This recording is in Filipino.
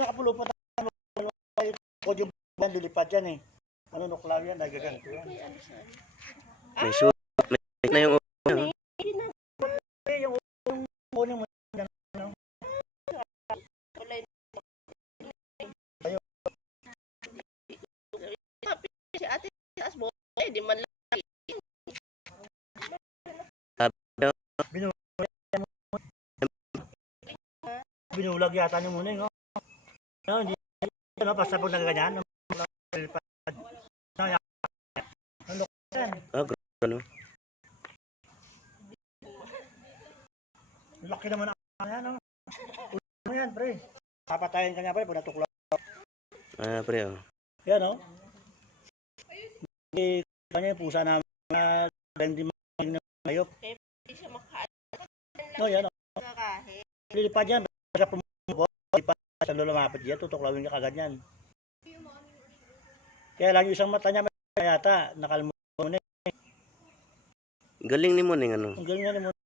nakapulupot ko yung lilipad yan eh. Ano nuklaw yan, nagaganto yan. May shoot. May na yung ulo. Yung ulo mo. Si ate, taas mo. Di man lang. Binulag yata niyo muna yun. No, hindi. No, basta pag nagaganyan. Ah, ano? Laki naman ang yan, no? Ulo yan, pre. Papatayin ka niya, pre, pag natuklaw. Ah, pre, oh. Yan, no? Hindi kanya yung pusa namin na hindi maging hayop. Hindi siya makaano. No, yan, no? Kahit. Lilipad yan. Basta pumubot, lilipad sa lumapad yan, tutuklawin ka kagad yan. Kaya lang yung isang mata niya may yata, nakalmo na. Galing ni mo ning ano. Ang galing na naman.